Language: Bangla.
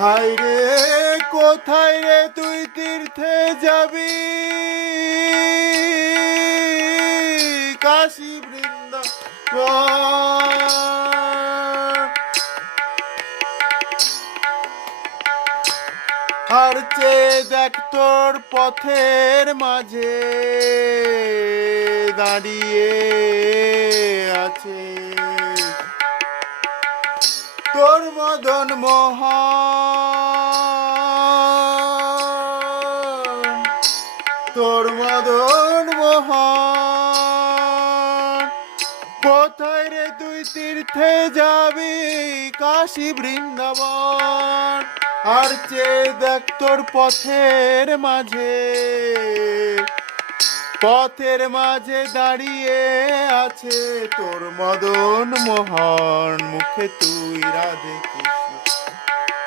হাই রে, কোথায় রে তুই তীর্থে যাবি? কাশী বৃন্দাবন আর চেয়ে দেখ তোর পথের মাঝে দাঁড়িয়ে। তোর মদন মোহন। তোর মদন মোহন। কোথায় রে তুই তীর্থে যাবি? কাশী বৃন্দাবন। আর চেয়ে দেখ তোর পথের মাঝে। পথের মাঝে দাঁড়িয়ে আছে তোর মদন মোহন মুখে তুই রাধে